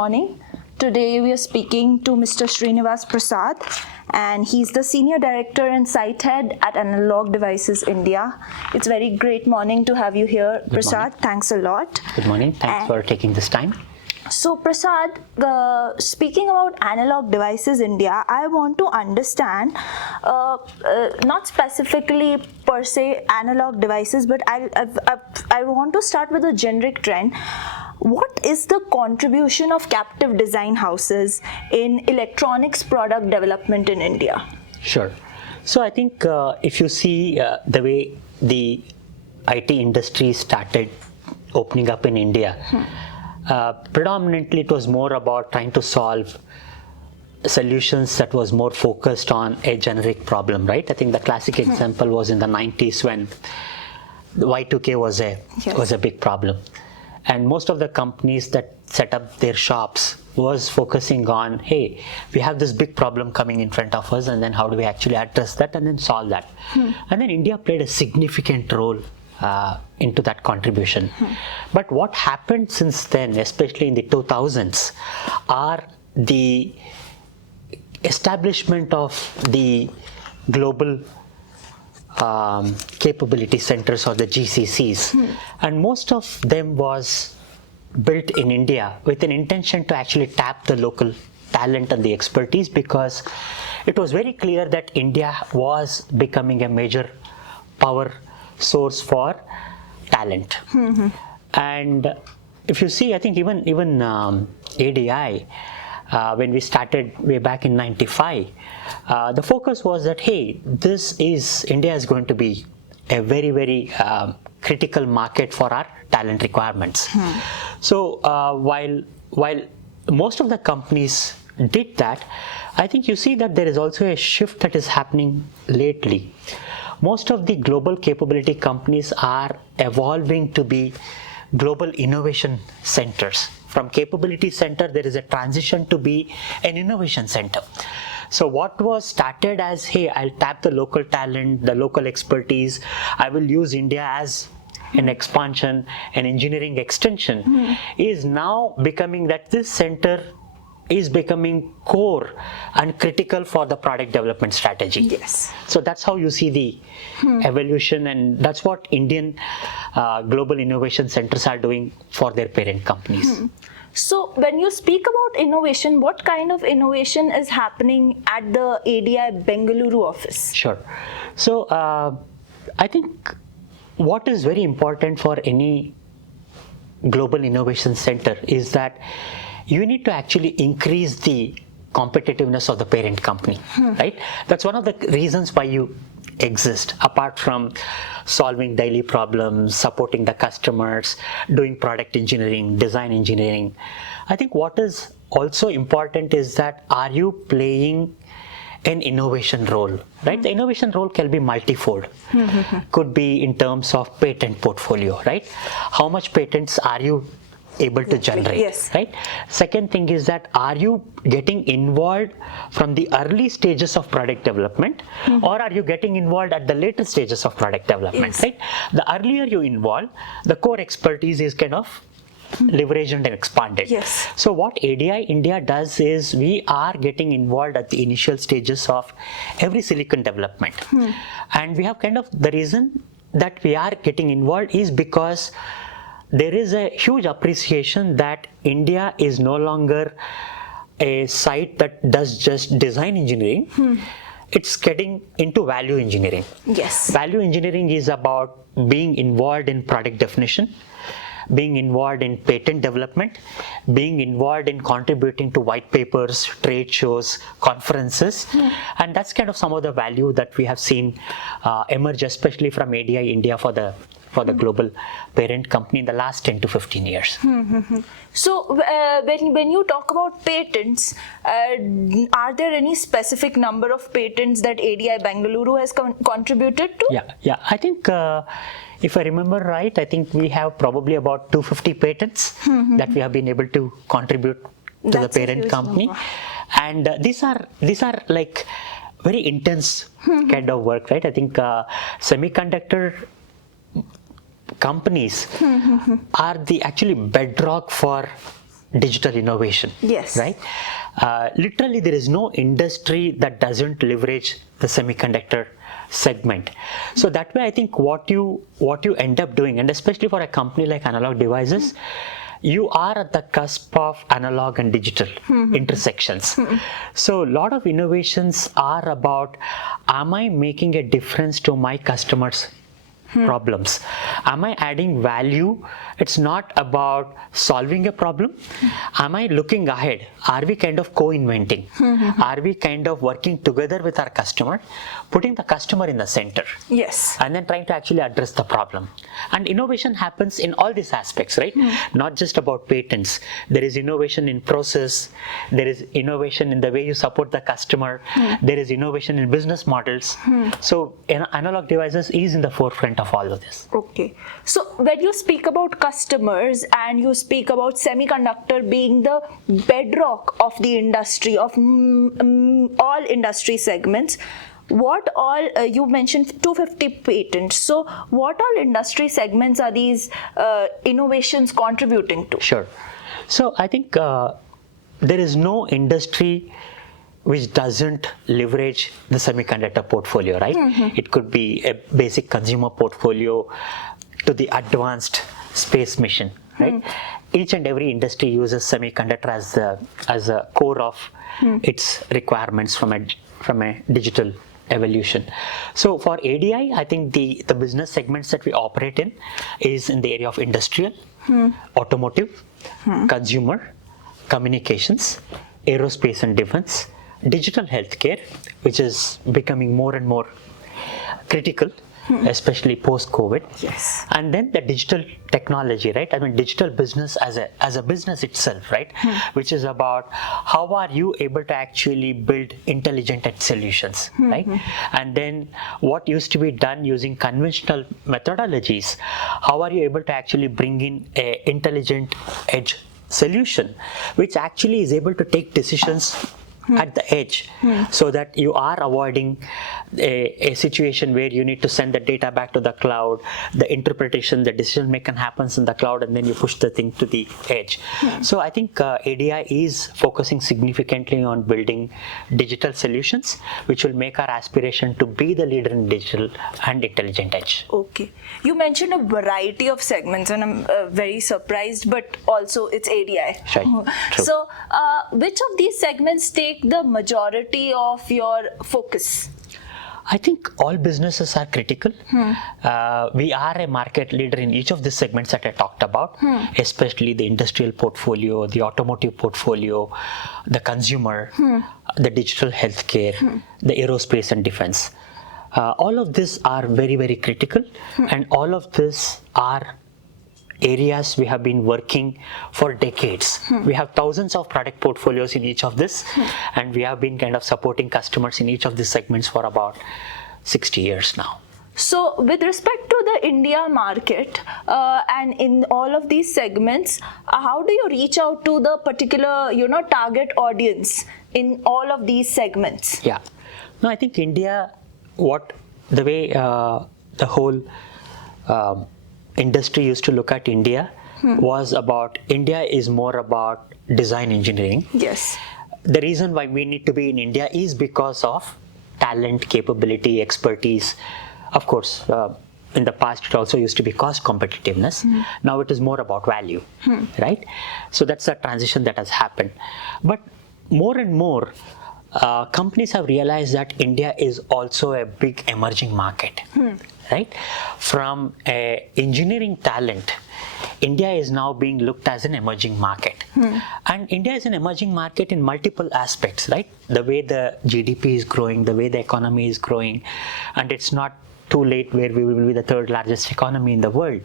morning. Today we are speaking to Mr. Srinivas Prasad, and he's the Senior Director and Site Head at Analog Devices India. It's very great morning to have you here, Prasad. Thanks a lot. Good morning. Thanks for taking this time. So Prasad, speaking about Analog Devices India, I want to understand, not specifically per se analog devices, but I want to start with a generic trend. What is the contribution of captive design houses in electronics product development in India? Sure. So I think if you see the way the IT industry started opening up in India, predominantly it was more about trying to solve solutions that was more focused on a generic problem, right? I think the classic example was in the 90s when the Y2K was a big problem. And most of the companies that set up their shops was focusing on, hey, we have this big problem coming in front of us, and then how do we actually address that and then solve that? And then India played a significant role into that contribution. But what happened since then, especially in the 2000s, are the establishment of the global capability centers, or the GCCs, and most of them was built in India with an intention to actually tap the local talent and the expertise, because it was very clear that India was becoming a major power source for talent. And if you see, I think even ADI, when we started way back in 95, the focus was that, hey, India is going to be a very, very critical market for our talent requirements. So while most of the companies did that, I think you see that there is also a shift that is happening lately. Most of the global capability companies are evolving to be global innovation centers. From capability center, there is a transition to be an innovation center. So what was started as, hey, I'll tap the local talent, the local expertise, I will use India as an expansion, an engineering extension, is now becoming that this center is becoming core and critical for the product development strategy. Yes. So that's how you see the evolution, and that's what Indian global innovation centers are doing for their parent companies. So when you speak about innovation, what kind of innovation is happening at the ADI Bengaluru office? Sure. So I think what is very important for any global innovation center is that you need to actually increase the competitiveness of the parent company, right? That's one of the reasons why you exist, apart from solving daily problems, supporting the customers, doing product engineering, design engineering. I think what is also important is that, are you playing an innovation role, right? The innovation role can be multifold. Could be in terms of patent portfolio, right? How much patents are you able to generate, yes, right? Second thing is that, are you getting involved from the early stages of product development, or are you getting involved at the later stages of product development, yes, right? The earlier you involve, the core expertise is kind of leveraged and expanded. Yes. So what ADI India does is, we are getting involved at the initial stages of every silicon development. And we have kind of, the reason that we are getting involved is because there is a huge appreciation that India is no longer a site that does just design engineering. It's getting into value engineering. Yes. Value engineering is about being involved in product definition, being involved in patent development, being involved in contributing to white papers, trade shows, conferences. And that's kind of some of the value that we have seen emerge, especially from ADI India for the global parent company in the last 10 to 15 years. So when you talk about patents, are there any specific number of patents that ADI Bengaluru has contributed to? Yeah. I think if I remember right, I think we have probably about 250 patents that we have been able to contribute to the parent company. And these are like very intense kind of work, right? I think semiconductor companies are the actually bedrock for digital innovation. Yes. Right? Literally, there is no industry that doesn't leverage the semiconductor segment. So that way, I think what you end up doing, and especially for a company like Analog Devices, you are at the cusp of analog and digital intersections. So a lot of innovations are about, am I making a difference to my customers' problems? Am I adding value? It's not about solving a problem. Am I looking ahead? Are we kind of co-inventing? Are we kind of working together with our customer, putting the customer in the center? Yes. And then trying to actually address the problem. And innovation happens in all these aspects, right? Not just about patents. There is innovation in process. There is innovation in the way you support the customer. There is innovation in business models. So Analog Devices is in the forefront of all of this. Okay. So when you speak about customers and you speak about semiconductor being the bedrock of the industry, of all industry segments, what all, you mentioned 250 patents. So what all industry segments are these innovations contributing to? Sure. So I think there is no industry which doesn't leverage the semiconductor portfolio, right? It could be a basic consumer portfolio to the advanced space mission, right? Each and every industry uses semiconductor as a core of its requirements from a digital evolution. So for ADI, I think the business segments that we operate in is in the area of industrial, automotive, consumer, communications, aerospace and defense, digital healthcare, which is becoming more and more critical, especially post-COVID. Yes. And then the digital technology, right? I mean, digital business as a business itself, right? Which is about how are you able to actually build intelligent edge solutions, right? And then what used to be done using conventional methodologies, how are you able to actually bring in a intelligent edge solution, which actually is able to take decisions at the edge, so that you are avoiding a situation where you need to send the data back to the cloud, the interpretation, the decision making happens in the cloud, and then you push the thing to the edge. So I think ADI is focusing significantly on building digital solutions, which will make our aspiration to be the leader in digital and intelligent edge. Okay. You mentioned a variety of segments, and I'm very surprised, but also it's ADI. Right. True. So, which of these segments take the majority of your focus? I think all businesses are critical. We are a market leader in each of the segments that I talked about, especially the industrial portfolio, the automotive portfolio, the consumer, the digital healthcare, the aerospace and defense. All of these are very, very critical, and all of these are areas we have been working for decades. We have thousands of product portfolios in each of this, and we have been kind of supporting customers in each of these segments for about 60 years now. So, with respect to the India market and in all of these segments, how do you reach out to the particular, target audience in all of these segments? Yeah, no, I think India, the way the whole industry used to look at India was about, India is more about design engineering. Yes. The reason why we need to be in India is because of talent, capability, expertise. Of course, in the past it also used to be cost competitiveness. Now it is more about value, right? So that's a transition that has happened. But more and more, companies have realized that India is also a big emerging market, right? From engineering talent, India is now being looked as an emerging market. And India is an emerging market in multiple aspects, right? The way the GDP is growing, the way the economy is growing, and it's not too late where we will be the third largest economy in the world.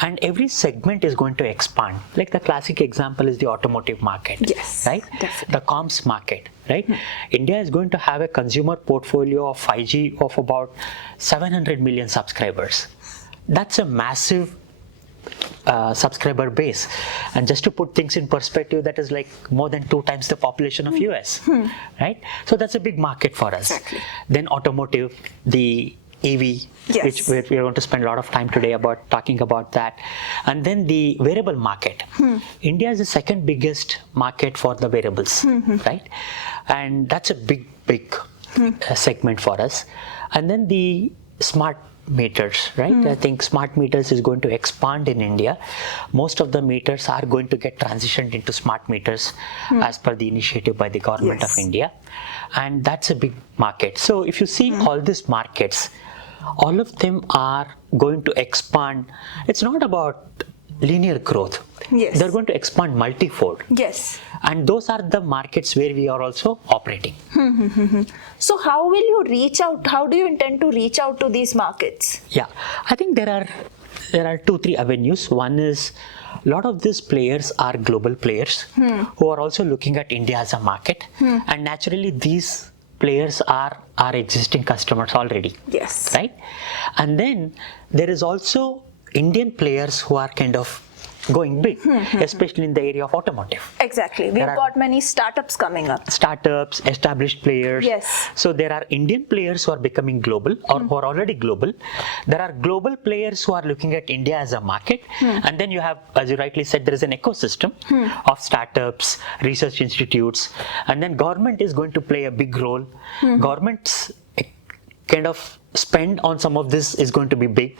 And every segment is going to expand. Like the classic example is the automotive market, yes, right? Definitely. The comms market, right? India is going to have a consumer portfolio of 5G of about 700 million subscribers. That's a massive subscriber base, and just to put things in perspective, that is like more than 2 times the population of US, right? So that's a big market for us. Exactly. Then automotive, the EV, Yes. which we are going to spend a lot of time today about talking about that. And then the wearable market. India is the second biggest market for the wearables, right? And that's a big segment for us. And then the smart meters, right? I think smart meters is going to expand in India. Most of the meters are going to get transitioned into smart meters as per the initiative by the government of India. And that's a big market. So if you see all these markets, all of them are going to expand. It's not about linear growth. Yes. They're going to expand multifold. Yes. And those are the markets where we are also operating. So how will you reach out? How do you intend to reach out to these markets? Yeah, I think there are 2-3 avenues. One is a lot of these players are global players who are also looking at India as a market, and naturally these players are our existing customers already. Yes. Right? And then there is also Indian players who are kind of going big, especially in the area of automotive. Exactly. We've got many startups coming up. Startups, established players. Yes. So there are Indian players who are becoming global or who are already global. There are global players who are looking at India as a market. And then you have, as you rightly said, there is an ecosystem of startups, research institutes, and then government is going to play a big role. Government's kind of spend on some of this is going to be big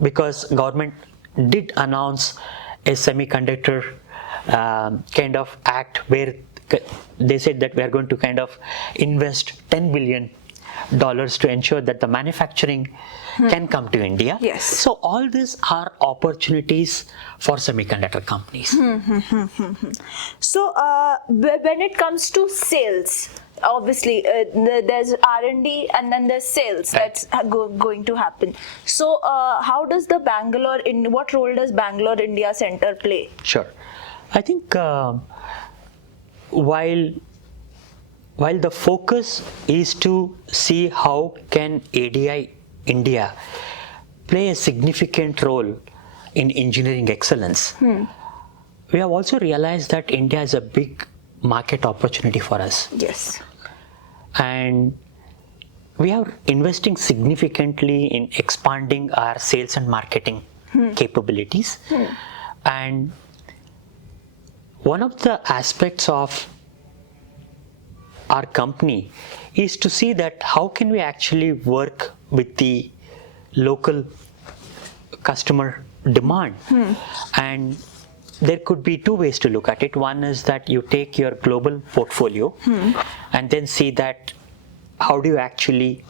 because government did announce a semiconductor kind of act where they said that we are going to kind of invest $10 billion to ensure that the manufacturing can come to India. Yes. So all these are opportunities for semiconductor companies. So when it comes to sales, obviously there's R&D and then there's sales. Right. That's going to happen. So how does the what role does Bangalore India Center play? Sure. I think while the focus is to see how can ADI India play a significant role in engineering excellence, we have also realized that India is a big market opportunity for us. Yes. And we are investing significantly in expanding our sales and marketing capabilities. And one of the aspects of our company is to see that how can we actually work with the local customer demand. And there could be 2 ways to look at it. One is that you take your global portfolio and then see that how do you actually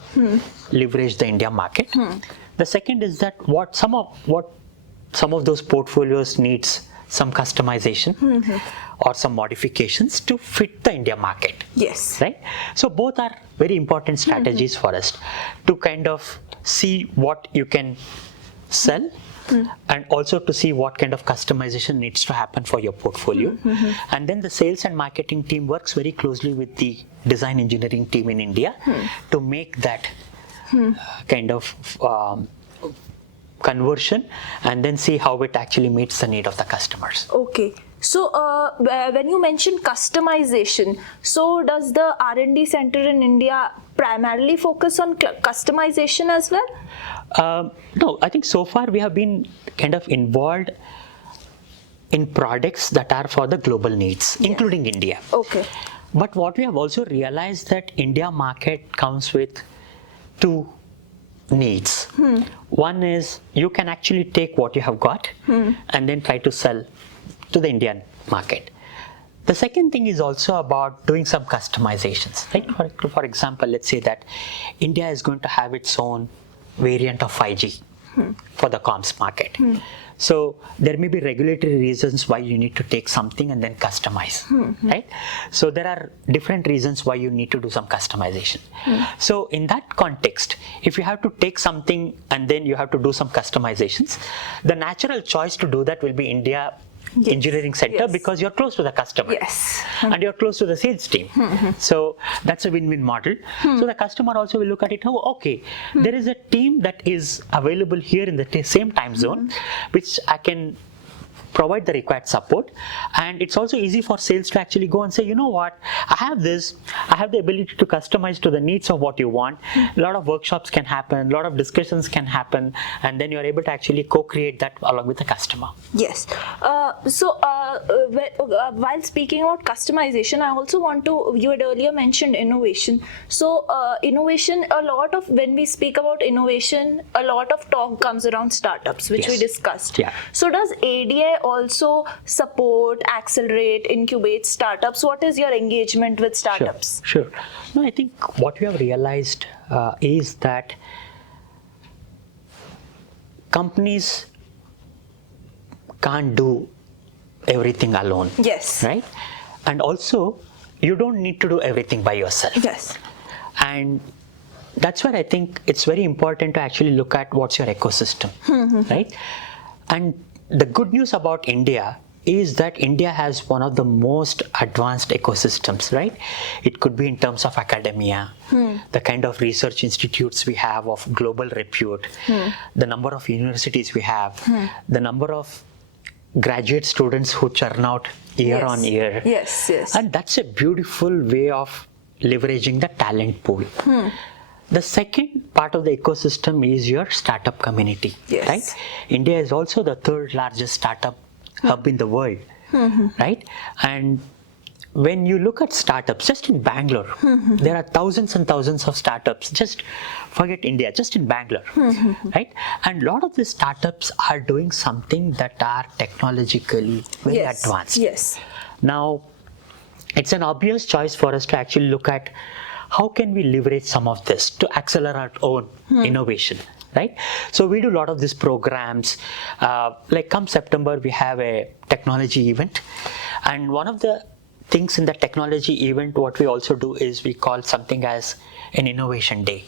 leverage the India market. The second is that some of those portfolios needs some customization or some modifications to fit the India market. Yes. Right? So both are very important strategies for us to kind of see what you can sell and also to see what kind of customization needs to happen for your portfolio. And then the sales and marketing team works very closely with the design engineering team in India to make that kind of conversion and then see how it actually meets the need of the customers. Okay. So when you mention customization, so does the R&D center in India primarily focus on customization as well? No, I think so far we have been kind of involved in products that are for the global needs, including India. Okay. But what we have also realized that India market comes with 2 needs. One is you can actually take what you have got and then try to sell to the Indian market. The second thing is also about doing some customizations. Right? For example, let's say that India is going to have its own variant of 5G for the comms market. So there may be regulatory reasons why you need to take something and then customize, right? So there are different reasons why you need to do some customization. So in that context, if you have to take something and then you have to do some customizations, the natural choice to do that will be India Engineering Center because you're close to the customer and you're close to the sales team. So that's a win-win model. So the customer also will look at it, there is a team that is available here in the same time zone, which I can provide the required support. And it's also easy for sales to actually go and say, you know what, I have this, I have the ability to customize to the needs of what you want. A lot of workshops can happen, a lot of discussions can happen, and then you're able to actually co-create that along with the customer. Yes. While speaking about customization, I also want to, you had earlier mentioned innovation. So innovation, when we speak about innovation, a lot of talk comes around startups, which we discussed. Yeah. So does ADI also support, accelerate, incubate startups? What is your engagement with startups? Sure. No, I think what we have realized is that companies can't do everything alone. Yes. Right? And also, you don't need to do everything by yourself. Yes. And that's where I think it's very important to actually look at what's your ecosystem, right? And the good news about India is that India has one of the most advanced ecosystems, right? It could be in terms of academia, the kind of research institutes we have of global repute, the number of universities we have, the number of graduate students who churn out year on year. Yes. And that's a beautiful way of leveraging the talent pool. The second part of the ecosystem is your startup community, right? India is also the third largest startup hub in the world, right? And when you look at startups, just in Bangalore, there are thousands and thousands of startups. Just forget India, just in Bangalore, right? And a lot of these startups are doing something that are technologically very advanced. Yes. Now, it's an obvious choice for us to actually look at how can we leverage some of this to accelerate our own innovation, right? So we do a lot of these programs. Like come September, we have a technology event. And one of the things in the technology event, what we also do is we call something as an innovation day,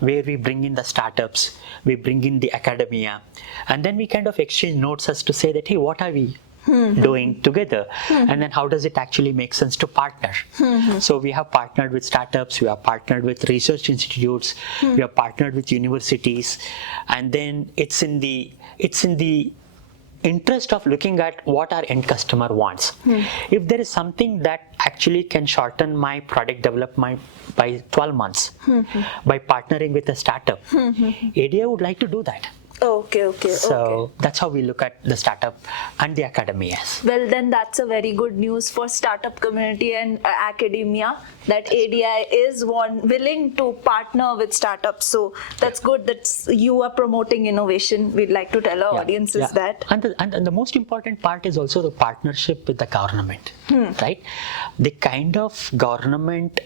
where we bring in the startups, we bring in the academia, and then we kind of exchange notes as to say that, hey, what are we doing together, and then how does it actually make sense to partner. So we have partnered with startups, we have partnered with research institutes, we have partnered with universities, and then it's in the interest of looking at what our end customer wants. If there is something that actually can shorten my product development by 12 months by partnering with a startup, ADI would like to do that. Okay. So that's how we look at the startup and the academias. Well, then that's a very good news for startup community and academia, that ADI is willing to partner with startups. So that's good that you are promoting innovation. We'd like to tell our audiences that. And the most important part is also the partnership with the government, right? The kind of government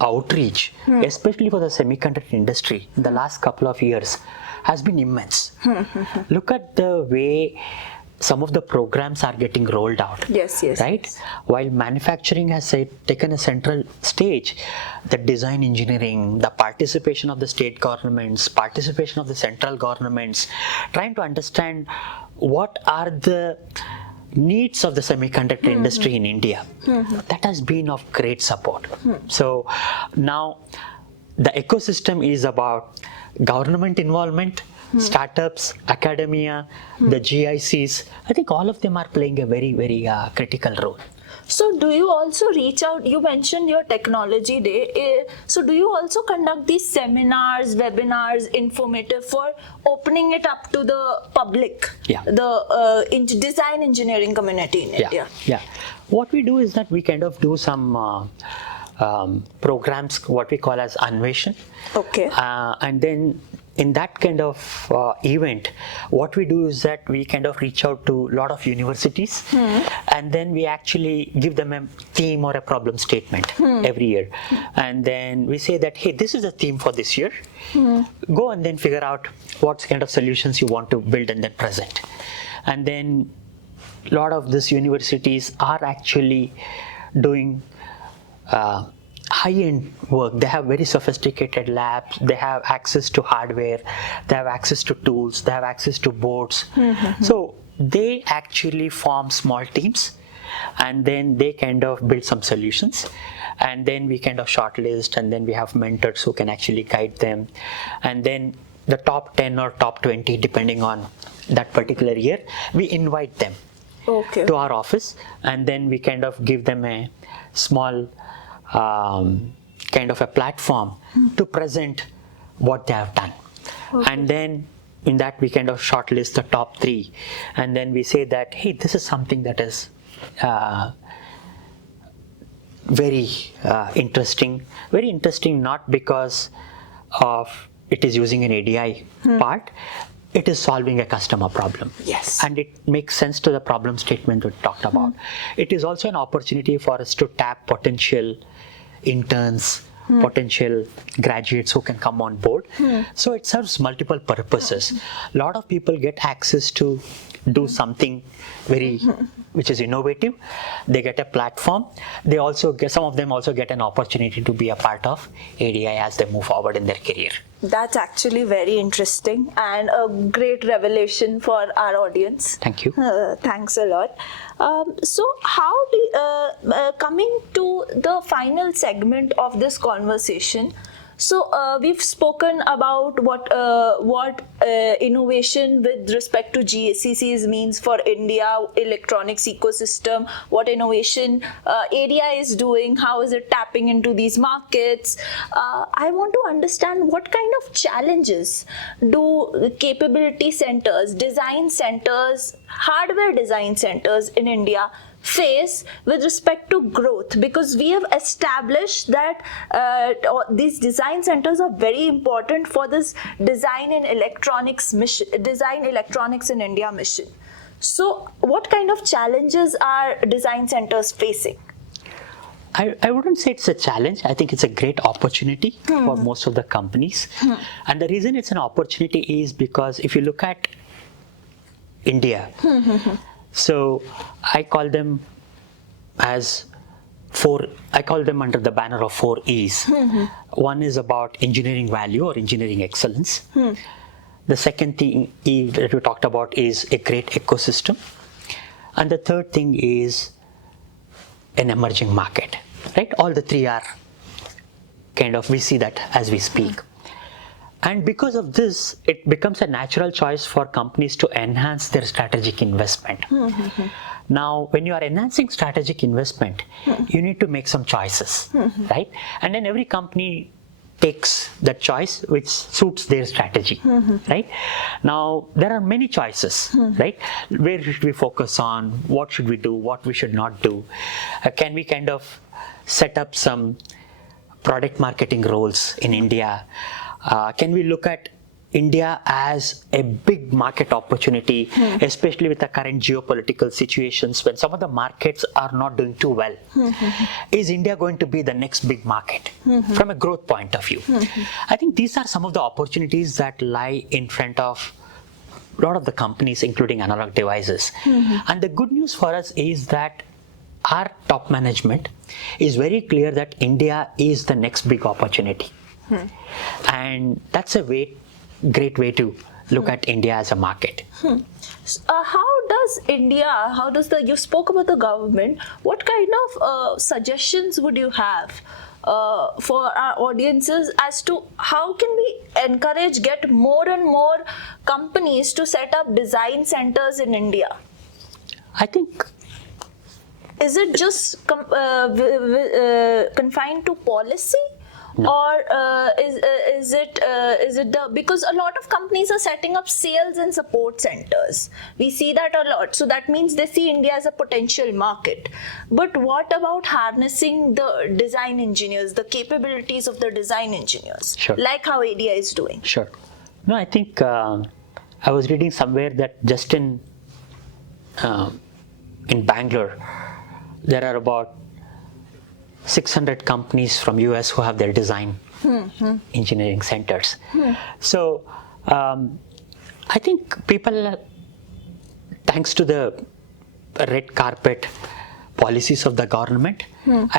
outreach, especially for the semiconductor industry in the last couple of years, has been immense. Look at the way some of the programs are getting rolled out. Yes. Right? While manufacturing has taken a central stage, the design engineering, the participation of the state governments, participation of the central governments, trying to understand what are the needs of the semiconductor industry in India, that has been of great support. So now the ecosystem is about government involvement, startups, academia, the GCCs. I think all of them are playing a very, very critical role. So do you also reach out, you mentioned your technology day, so do you also conduct these seminars, webinars, informative for opening it up to the public, the design engineering community in India? Yeah. What we do is that we kind of do some programs, what we call as Anveshan. Okay. And then in that kind of event, what we do is that we kind of reach out to a lot of universities, and then we actually give them a theme or a problem statement every year. And then we say that, hey, this is a theme for this year. Go and then figure out what kind of solutions you want to build and then present. And then a lot of these universities are actually doing high-end work. They have very sophisticated labs, they have access to hardware, they have access to tools, they have access to boards. So they actually form small teams, and then they kind of build some solutions, and then we kind of shortlist, and then we have mentors who can actually guide them. And then the top 10 or top 20, depending on that particular year, we invite them to our office, and then we kind of give them a small kind of a platform to present what they have done. And then in that we kind of shortlist the top 3, and then we say that, hey, this is something that is very interesting not because of it is using an ADI part, it is solving a customer problem. Yes. And it makes sense to the problem statement we talked about. It is also an opportunity for us to tap potential interns, potential graduates who can come on board. So it serves multiple purposes. A lot of people get access to do something very which is innovative. They get a platform. They also get, some of them also get an opportunity to be a part of ADI as they move forward in their career. That's actually very interesting and a great revelation for our audience. Thank you. Thanks a lot. So how do coming to the final segment of this conversation, so we've spoken about what innovation with respect to GCCs means for India electronics ecosystem, what innovation ADI is doing, how is it tapping into these markets. I want to understand what kind of challenges do capability centers, design centers, hardware design centers in India face with respect to growth, because we have established that these design centers are very important for this design in electronics mission, design electronics in India mission. So what kind of challenges are design centers facing? I wouldn't say it's a challenge. I think it's a great opportunity for most of the companies. And the reason it's an opportunity is because if you look at India, so I call them as I call them under the banner of 4 E's. One is about engineering value or engineering excellence. The second thing that we talked about is a great ecosystem. And the third thing is an emerging market, right? All the 3 are kind of, we see that as we speak. And because of this, it becomes a natural choice for companies to enhance their strategic investment. Now, when you are enhancing strategic investment, you need to make some choices, right? And then every company takes that choice which suits their strategy, right? Now, there are many choices, right? Where should we focus on? What should we do? What we should not do? Can we kind of set up some product marketing roles in India? Can we look at India as a big market opportunity, especially with the current geopolitical situations when some of the markets are not doing too well? Is India going to be the next big market from a growth point of view? I think these are some of the opportunities that lie in front of a lot of the companies, including Analog Devices. And the good news for us is that our top management is very clear that India is the next big opportunity. And that's a great way to look at India as a market. You spoke about the government, what kind of suggestions would you have for our audiences as to how can we encourage, get more and more companies to set up design centers in India? I think, is it just confined to policy? No. Or is it because a lot of companies are setting up sales and support centers. We see that a lot. So that means they see India as a potential market. But what about harnessing the design engineers, the capabilities of the design engineers, like how ADI is doing? Sure. No, I think I was reading somewhere that just in Bangalore, there are about 600 companies from US who have their design engineering centers. So I think people, thanks to the red carpet policies of the government,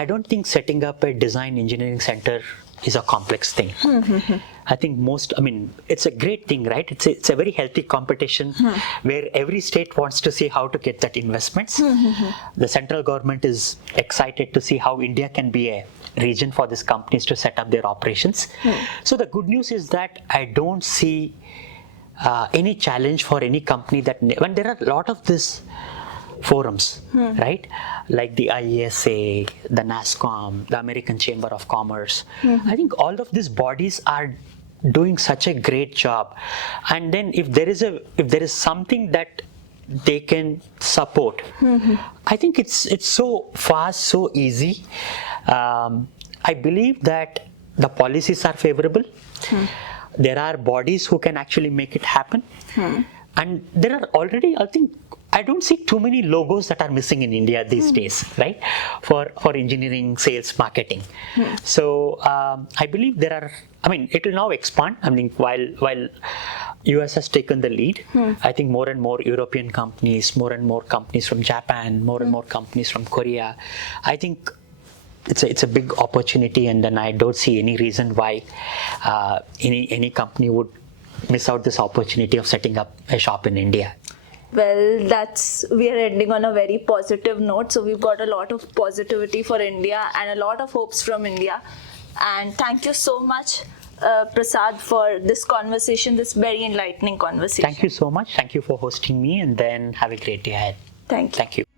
I don't think setting up a design engineering center is a complex thing. I think it's a great thing, right? It's a very healthy competition where every state wants to see how to get that investments. The central government is excited to see how India can be a region for these companies to set up their operations. So the good news is that I don't see any challenge for any company when there are a lot of this forums, right? Like the IESA, the NASSCOM, the American Chamber of Commerce. I think all of these bodies are doing such a great job. And then if there is something that they can support, I think it's so fast, so easy. I believe that the policies are favorable. There are bodies who can actually make it happen. And there are already, I don't see too many logos that are missing in India these days, right? For engineering, sales, marketing. So I believe it will now expand. While US has taken the lead, I think more and more European companies, more and more companies from Japan, more and more companies from Korea. I think it's a big opportunity, and then I don't see any reason why any company would miss out this opportunity of setting up a shop in India. Well, we are ending on a very positive note. So we've got a lot of positivity for India and a lot of hopes from India. And thank you so much, Prasad, for this conversation, this very enlightening conversation. Thank you so much. Thank you for hosting me, and then have a great day ahead. Thank you. Thank you.